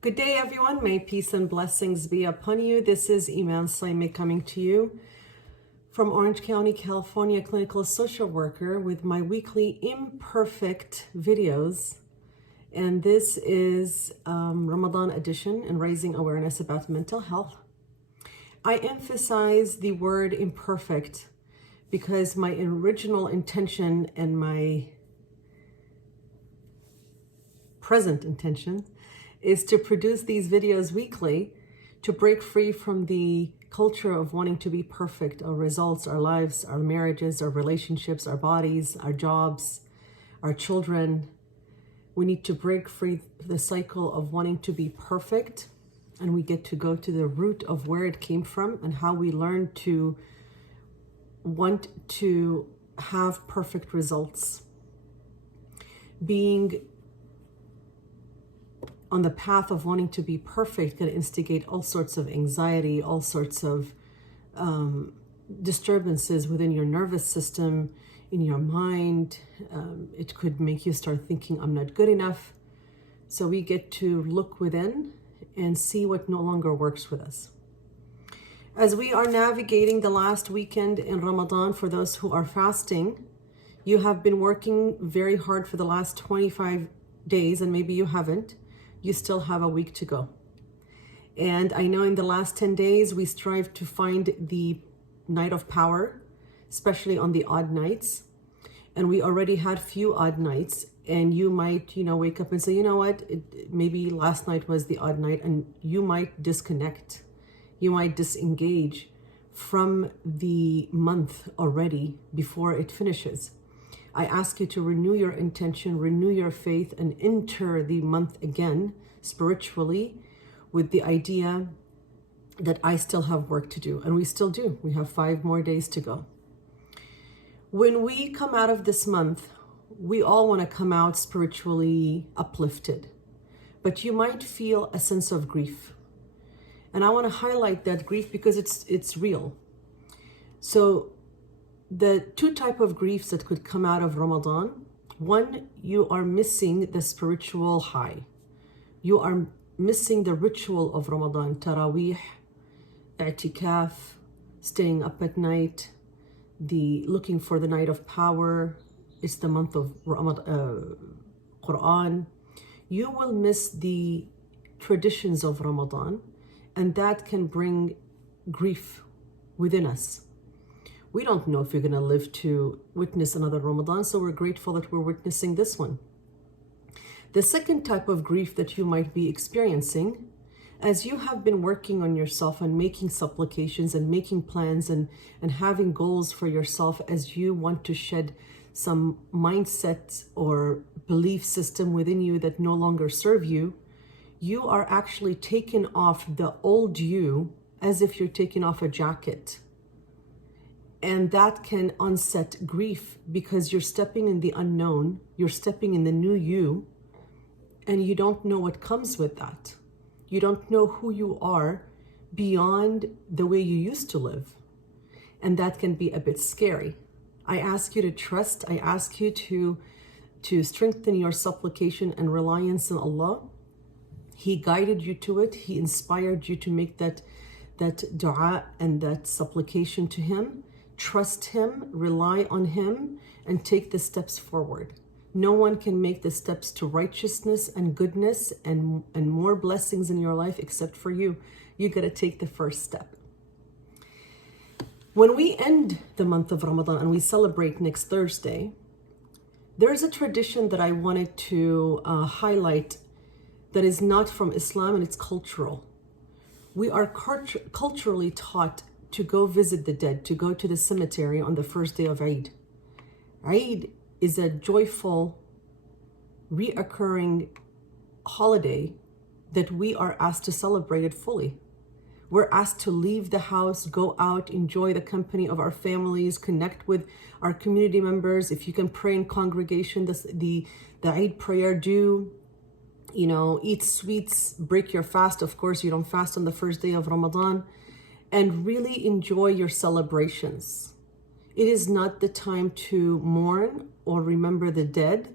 Good day, everyone. May peace and blessings be upon you. This is Iman Saime coming to you from Orange County, California, clinical social worker with my weekly imperfect videos. And this is Ramadan edition and raising awareness about mental health. I emphasize the word imperfect because my original intention and my present intention is to produce these videos weekly to break free from the culture of wanting to be perfect. Our results, our lives, our marriages, our relationships, our bodies, our jobs, our children. We need to break free the cycle of wanting to be perfect, and we get to go to the root of where it came from and how we learn to want to have perfect results. Being on the path of wanting to be perfect can instigate all sorts of anxiety, all sorts of disturbances within your nervous system, in your mind. It could make you start thinking, I'm not good enough. So we get to look within and see what no longer works with us. As we are navigating the last weekend in Ramadan, for those who are fasting, you have been working very hard for the last 25 days, and maybe you haven't. You still have a week to go. And I know in the last 10 days, we strive to find the night of power, especially on the odd nights. And we already had few odd nights. And you might, wake up and say, you know what, maybe last night was the odd night, and you might disconnect. You might disengage from the month already before it finishes. I ask you to renew your intention, renew your faith, and enter the month again spiritually with the idea that I still have work to do. And we still do. We have 5 more days to go. When we come out of this month, we all want to come out spiritually uplifted. But you might feel a sense of grief. And I want to highlight that grief because it's real. So the 2 types of griefs that could come out of Ramadan. One, you are missing the spiritual high. You are missing the ritual of Ramadan, Taraweeh, i'tikaf, staying up at night, the looking for the night of power. It's the month of Quran. You will miss the traditions of Ramadan, and that can bring grief within us. We don't know if we're going to live to witness another Ramadan, so we're grateful that we're witnessing this one. The second type of grief that you might be experiencing, as you have been working on yourself and making supplications and making plans and having goals for yourself, as you want to shed some mindset or belief system within you that no longer serve you, you are actually taking off the old you as if you're taking off a jacket. And that can onset grief because you're stepping in the unknown, you're stepping in the new you, and you don't know what comes with that. You don't know who you are beyond the way you used to live. And that can be a bit scary. I ask you to trust, I ask you to strengthen your supplication and reliance on Allah. He guided you to it, He inspired you to make that dua and that supplication to Him. Trust Him, rely on Him, and take the steps forward. No one can make the steps to righteousness and goodness and more blessings in your life except for you. You got to take the first step. When we end the month of Ramadan and we celebrate next Thursday, there's a tradition that I wanted to highlight that is not from Islam, and it's cultural. We are culturally taught to go visit the dead, to go to the cemetery on the first day of Eid. Eid is a joyful, reoccurring holiday that we are asked to celebrate it fully. We're asked to leave the house, go out, enjoy the company of our families, connect with our community members. If you can pray in congregation, the Eid prayer, do, eat sweets, break your fast. Of course, you don't fast on the first day of Ramadan. And really enjoy your celebrations. It is not the time to mourn or remember the dead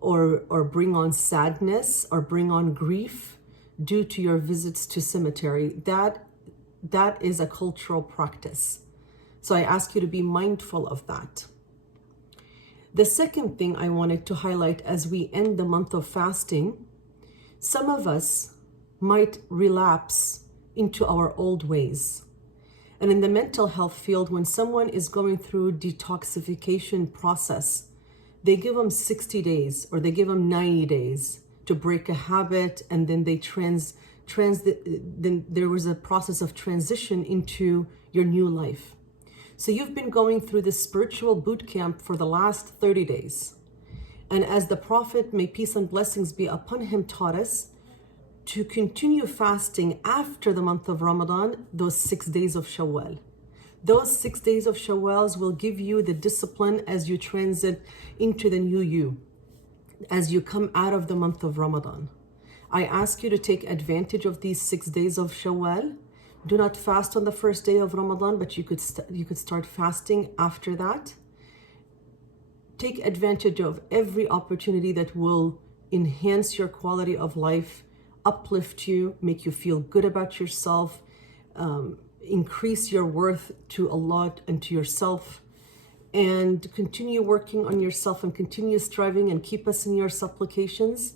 or bring on sadness or bring on grief. due to your visits to cemetery. That is a cultural practice. So I ask you to be mindful of that. The second thing I wanted to highlight as we end the month of fasting, some of us might relapse into our old ways. And in the mental health field, when someone is going through detoxification process, they give them 60 days or they give them 90 days to break a habit, and then they then there was a process of transition into your new life. So you've been going through this spiritual boot camp for the last 30 days. And as the Prophet, may peace and blessings be upon him, taught us to continue fasting after the month of Ramadan, those 6 days of Shawwal. Those 6 days of Shawwal will give you the discipline as you transit into the new you, as you come out of the month of Ramadan. I ask you to take advantage of these 6 days of Shawwal. Do not fast on the first day of Ramadan, but you could start fasting after that. Take advantage of every opportunity that will enhance your quality of life, uplift you, make you feel good about yourself, increase your worth to Allah and to yourself, and continue working on yourself and continue striving, and keep us in your supplications.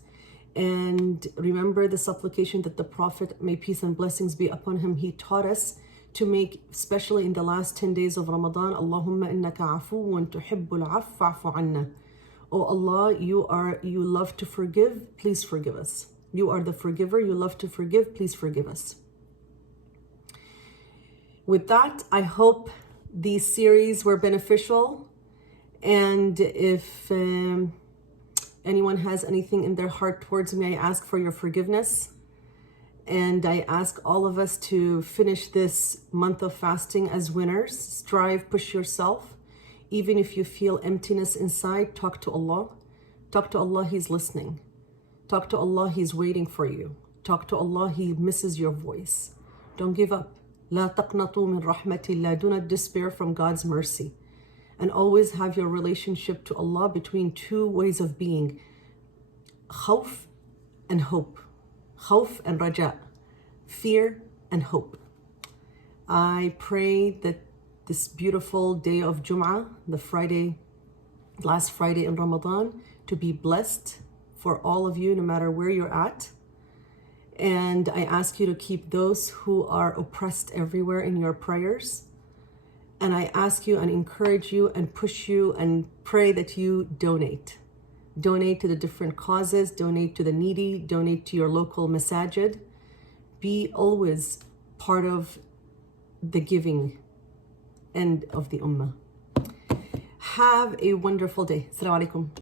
And remember the supplication that the Prophet, may peace and blessings be upon him, he taught us to make, especially in the last 10 days of Ramadan. اللهم إنك عفو تحب العفو فاعف عنا. Oh Allah, you love to forgive, please forgive us. You are the forgiver, you love to forgive, please forgive us. With that, I hope these series were beneficial. And if anyone has anything in their heart towards me, I ask for your forgiveness. And I ask all of us to finish this month of fasting as winners. Strive, push yourself. Even if you feel emptiness inside, talk to Allah. Talk to Allah, He's listening. Talk to Allah, He's waiting for you. Talk to Allah, He misses your voice. Don't give up. لا تقنطوا من رحمة الله. Do not despair from God's mercy. And always have your relationship to Allah between two ways of being. Khawf and hope. Khawf and raja. Fear and hope. I pray that this beautiful day of Jum'ah, the last Friday in Ramadan, to be blessed for all of you, no matter where you're at. And I ask you to keep those who are oppressed everywhere in your prayers. And I ask you and encourage you and push you and pray that you donate. Donate to the different causes, donate to the needy, donate to your local masajid. Be always part of the giving end of the ummah. Have a wonderful day. Assalamu alaikum.